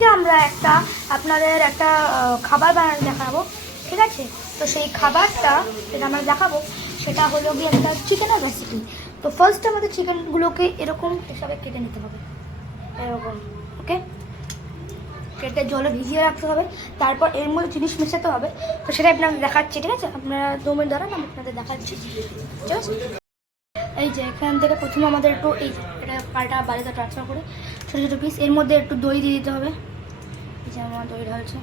আমরা আপনাদের একটা খাবার বানানো দেখাবো, ঠিক আছে? তো সেই খাবারটা যেটা আমরা দেখাবো সেটা হলো গিয়ে একটা চিকেনের রেসিপি। তো ফার্স্ট আমাদের চিকেনগুলোকে এরকম হিসাবে কেটে নিতে হবে, এরকম, ওকে? কেটে জলে ভিজিয়ে রাখতে হবে, তারপর এর মধ্যে জিনিস মেশাতে হবে। তো সেটা আপনাদের দেখাচ্ছি, ঠিক আছে? আপনারা 2 মিনিট ধরেন, আমি আপনাদের দেখাচ্ছি। জাস্ট এই যে এখান থেকে প্রথমে আমাদের একটু এটা পাল্টা বাড়িতে ট্রান্সফার করে ছোটো ছোটো পিস, এর মধ্যে একটু দই দিয়ে দিতে হবে। এই যে আমার দই ঢালছে,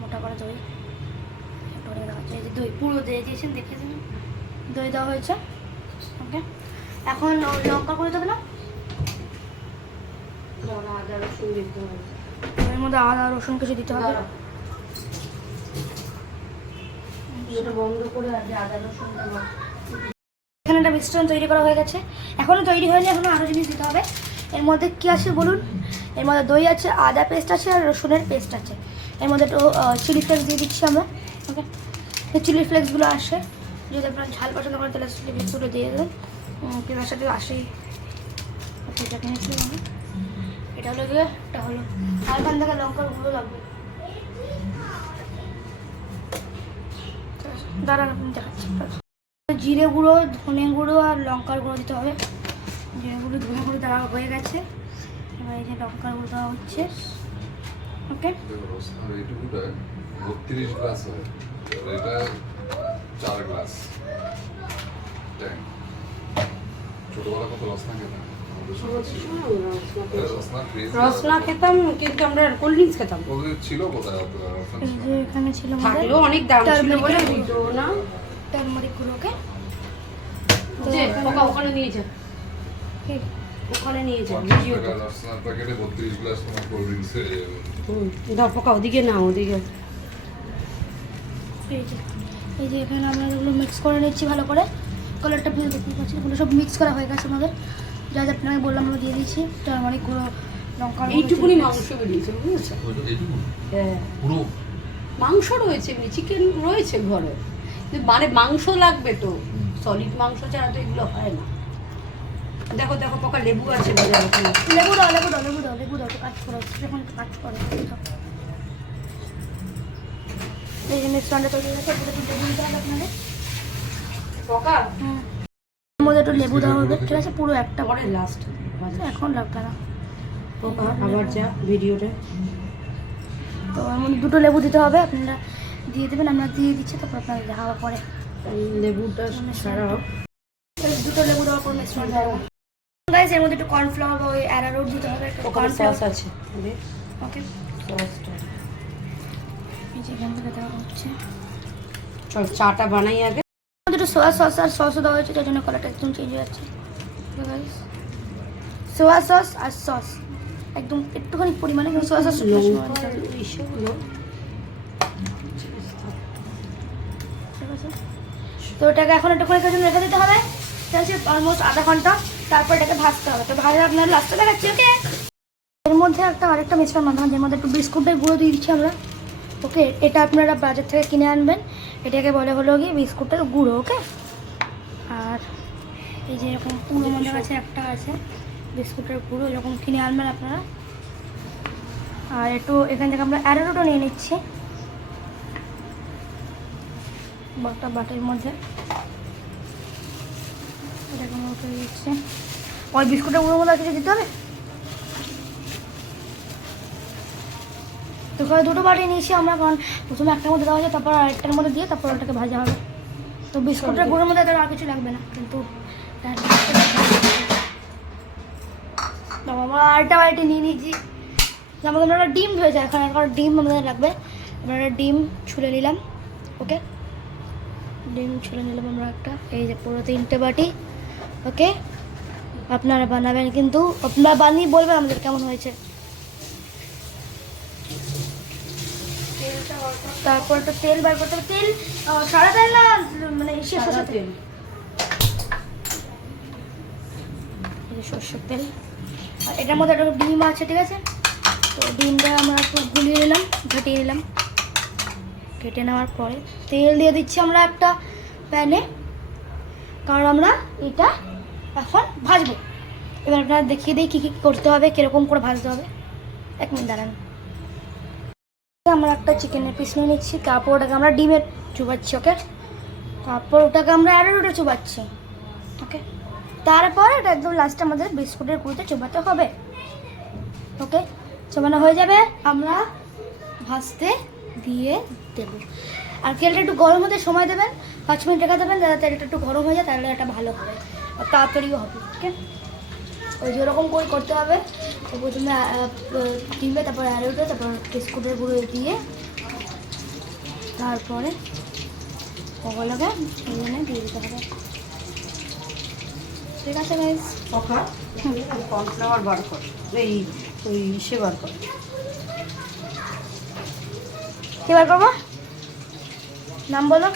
মোটা করে দই, একটু দেওয়া হচ্ছে। এই যে দই পুরো দিয়ে দিয়েছেন, দেখেছেন দই দেওয়া হয়েছে, ওকে? এখন লঙ্কা করে দেবে না, আদা রসুন দিতে হবে, এর মধ্যে আদা রসুন কিছু দিতে হবে। এটা বন্ধ করে আদা রসুন দেবো। এখানে একটা মিশ্রণ তৈরি করা হয়ে গেছে, এখনও তৈরি হয়নি, এখনও আরও জিনিস দিতে হবে। এর মধ্যে কী আছে বলুন? এর মধ্যে দই আছে, আদা পেস্ট আছে, আর রসুনের পেস্ট আছে। এর মধ্যে একটু চিলি ফ্লেক্স দিয়ে দিচ্ছি আমরা, ওকে? এই চিলি ফ্লেক্সগুলো আসে, যদি আপনারা ঝাল পছন্দ করেন তাহলে চিলি ফ্লেক্সগুলো দিয়ে দেবেন, তার সাথে আসেই। এটা কিনেছি আমি, এটা হলো গিয়ে, এটা হলো আর এখান থেকে লঙ্কার গুঁড়ো লাগবে। দাঁড়ান আমি দেখাচ্ছি। জিরে গুঁড়ো, ধনে গুঁড়ো আর লঙ্কার গুঁড়ো দিতে হবে। জিরে গুঁড়ো, ধনে গুঁড়ো দেওয়া হয়ে গেছে, এবার এই যে লঙ্কার গুঁড়ো দেওয়া হচ্ছে, ওকে? 32 গ্লাস হয়, এটা 4 গ্লাস। ছোটবেলা কত রসনা খেতাম, রসনা খেতাম, কিন্তু আমরা কোল্ড ড্রিঙ্কস খেতাম। ছিল কোথায় এখানে ছিল থাকলেও অনেক দাম ছিল বলে দিত না। টারমারিক গুঁড়োকে ওখানে নিয়ে যা, ওখানে নিয়ে যা, রসনার প্যাকেটে 32 গ্লাস তোমার কোল্ড ড্রিঙ্কসে। ধর পোকা ওদিকে না, ওদিকে। এই যে এখানে আমরা এগুলো মিক্স করে নিচ্ছি ভালো করে, কালারটা ফেলে দেখতে পাচ্ছি, এগুলো সব মিক্স করা হয়ে গেছে আমাদের। যা যা আপনাকে বললাম আমরা দিয়ে দিচ্ছি, টারমারিক গুঁড়ো, লঙ্কার গুঁড়ো, এইটুকুনি মাংস বেরিয়েছে, বুঝেছো? হ্যাঁ, পুরো মাংস রয়েছে, এমনি চিকেন রয়েছে ঘরে, মানে মাংস লাগবে তো, সলিড মাংস ছাড়া তো এগুলো হয় না। দেখো দেখো পোকা লেবু আছে বাজারে, লেবু দাও, লেবু দাও, লেবু দাও, লেবু দাও, কাজ করো এখন, কাজ করো। এই যে মিক্সচারটা তৈরি হয়ে গেছে, পুরো লেবু দিতে হবে আপনাদের। পোকা এর মধ্যে একটু লেবু দেওয়া হবে, ঠিক আছে? পুরো একটা পরে লাস্ট, এখন লাগবে না। পোকা আবার যা ভিডিওতে। তো এর মধ্যে 2টো লেবু দিতে হবে, আপনারা দিয়ে দেবেন, আমরা দিয়ে দিচ্ছি, তারপর আপনারা দেখাবার পরে লেবুটা ছাড়াও 2টো লেবু দেওয়ার পর মিশ্রণ দেবো। গাইস, এর মধ্যে একটু কর্নফ্লাওয়ার বা ওই অ্যারারুট দিতে হবে, একটু ওখানে কর্নফ্লাওয়ার, সস আছে, ওকে? সসটা এই যে এখান থেকে দেওয়া হচ্ছে। চল চাটা বানাই আগে। দুটো সোয়া সস আর সসও দেওয়া হয়েছে, যার জন্য কালারটা একদম চেঞ্জ হয়ে যাচ্ছে। সোয়া সস আর সস একদম একটুখানি পরিমাণে, কিন্তু সোয়া সস এইসবগুলো ঠিক আছে। তো এটাকে এখন একটুখানি জন্য রেখে দিতে হবে, ঠিক আছে? অলমোস্ট আধা ঘন্টা, তারপর এটাকে ভাজতে হবে। তো ভাজা আপনার লাস্টে দেখাচ্ছি, ওকে? এর মধ্যে আরেকটা মিশ্রণ বানাতে হবে, যের মধ্যে একটু বিস্কুটের গুঁড়ো দিয়ে দিচ্ছি আমরা, ওকে? এটা আপনারা বাজার থেকে কিনে আনবেন, এটাকে বলে হলো গিয়ে বিস্কুটের গুঁড়ো, ওকে? আর এই যে এরকম পুরো আমাদের কাছে একটা আছে বিস্কুটের গুঁড়ো, এরকম কিনে আনবেন আপনারা। আর একটু এখান থেকে আমরা অ্যারারুটও নিয়ে নিচ্ছি একটা বাটির মধ্যে, এটাকে উঠে দিচ্ছি। ওই বিস্কুটের গুঁড়োর মধ্যে কিছু দিতে হবে। তো 2টো বাটি নিয়েছি আমরা, কারণ প্রথমে একটার মধ্যে দেওয়া হয়েছে, তারপর আরেকটার মধ্যে দিয়ে তারপর ওটাকে ভাজা হবে। তো বিস্কুটের গুঁড়োর মধ্যে আর কিছু লাগবে না, কিন্তু আমরা আরেকটা বাটি নিয়ে নিয়েছি, আমাদের আমরা ডিম হয়ে যায় এখন, কারণ ডিম আমাদের লাগবে। আমরা ডিম ছুলে নিলাম, ওকে? ডিম ছুলে নিলাম আমরা একটা, এই যে পুরো 3টে বাটি, ওকে? আপনারা বানাবেন, কিন্তু আপনারা বানিয়ে বলবেন আমাদের কেমন হয়েছে। তারপর একটা তেল বার করতে হবে, তেল সাদা তেল না মানে সরষের তেল, সরষের তেল। আর এটার মধ্যে একটা ডিম আছে, ঠিক আছে? তো ডিমটা আমরা একটু গুলিয়ে নিলাম, ঘাটিয়ে নিলাম, কেটে নেওয়ার পরে তেল দিয়ে দিচ্ছি আমরা একটা প্যানে, কারণ আমরা এটা এখন ভাজবো। এবার আপনারা দেখিয়ে দিই কী কী করতে হবে, কীরকম করে ভাজতে হবে। 1 মিনিট দাঁড়ান। আমরা একটা চিকেনের পিস নিয়ে নিচ্ছি, তারপর ওটাকে আমরা ডিমে চুবাচ্ছি, ওকে। তারপর ওটাকে আমরা অ্যারোরুটে চুবাচ্ছি, ওকে। তারপর এটা একদম লাস্টে আমাদের বিস্কুটের গুঁড়োতে চুবাতে হবে, ওকে। চুবানো হয়ে যাবে, আমরা ভাজতে দিয়ে দেবো। আর তেলটা একটু গরম হতে সময় দেবেন, 5 মিনিট রেখে দেবেন, যাতে তেলটা একটু গরম হয়ে যায়, তাহলে এটা ভালো হবে আর তাড়াতাড়িও হবে, ওকে। ওই যেরকম করে করতে হবে, তো প্রথমে ডিমে, তারপর অ্যারোরুটে, তারপর বিস্কুটের গুঁড়ো দিয়ে, তারপরে ওগুলোকে এখানে দিয়ে দিতে হবে, ঠিক আছে গাইস। পকা কর্নফ্লাওয়ার বার কর, এই ওই ইসে বার কর। কী বার করবো, নাম বলো।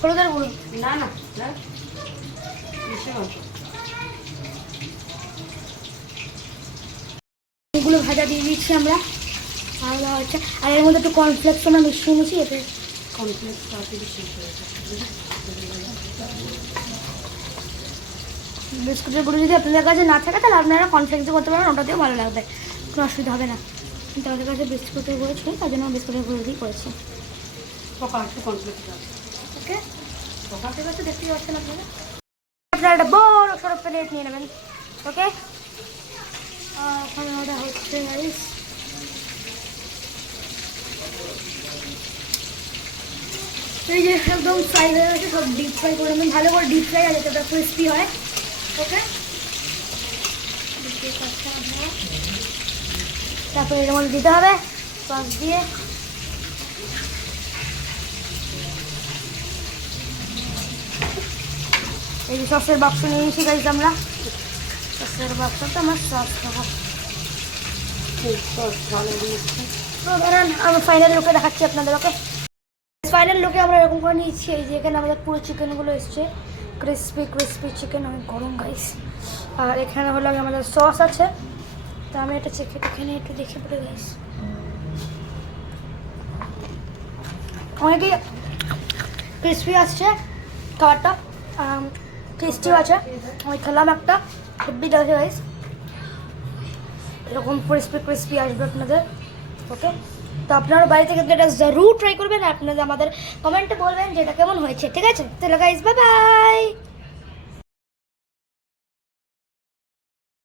হলুদের গুঁড়ো, না না না, ইসে বার কর। এগুলো ভাজা দিয়ে দিচ্ছি আমরা, ভালো হচ্ছে। আর এর মধ্যে একটু কর্নফ্লেক্স আমরা মিশিয়ে নিচ্ছি, এতে কমপ্লেক্স তাড়াতাড়ি শেষ হয়ে যায়। বিস্কুটের গুঁড়ো যদি আপনাদের কাছে না থাকে তাহলে আপনারা কর্নফ্লেক্স দিয়ে করতে পারেন, ওটাতেও ভালো লাগবে, কোনো অসুবিধা হবে না। কিন্তু আমাদের কাছে বিস্কুটের গুঁড়ো ছিল, তার জন্য বিস্কুটের গুঁড়ো দিয়ে করেছি, পকা একটু কমপ্লেক্স দাও। ওকে। ঠিক আছে, দেখতেই পাচ্ছেন আপনারা। আপনারা একটা বড় সড়ো প্লেট নিয়ে নেবেন, ওকে। ওখানে ওটা হচ্ছে রাইস, এই যে একদম ফ্রাই হয়ে গেছে, সব ডিপ ফ্রাই করে নেবেন, ভালো করে ডিপ ফ্রাই, আর যাতে ওটা ক্রিস্পি হয়, ওকে। তারপরে এর মধ্যে দিতে হবে সস দিয়ে, এই যে সসের বাক্স নিয়ে এসে গেছি আমরা, সসের বাক্সটা আমার সস দেবো। ভালো দিয়েছি। তো ধরেন আমি ফাইনাল লুকে দেখাচ্ছি আপনাদের, ওকে। ফাইনাল লুকে আমরা এরকম করে নিয়েছি, এই যে এখানে আমাদের পুরো চিকেনগুলো এসছে, ক্রিস্পি ক্রিস্পি চিকেন, অনেক গরম গাইস। আর এখানে হলো আমাদের সস আছে, তো আমি এটা চেখে এখানে একটু দেখে পড়ে গাইস, অনেকই ক্রিস্পি আসছে খাবারটা, টেস্টিও আছে। আমি খেলাম একটা, হেভি দেখে গাইস, এরকম ক্রিস্পি ক্রিস্পি আসবে আপনাদের, ওকে। তো আপনারা বাড়ি থেকে এটা জরুর ট্রাই করবেন, আপনাদের আমাদের কমেন্টে বলবেন যে এটা কেমন হয়েছে, ঠিক আছে। তাহলে গাইস, বাই বাই।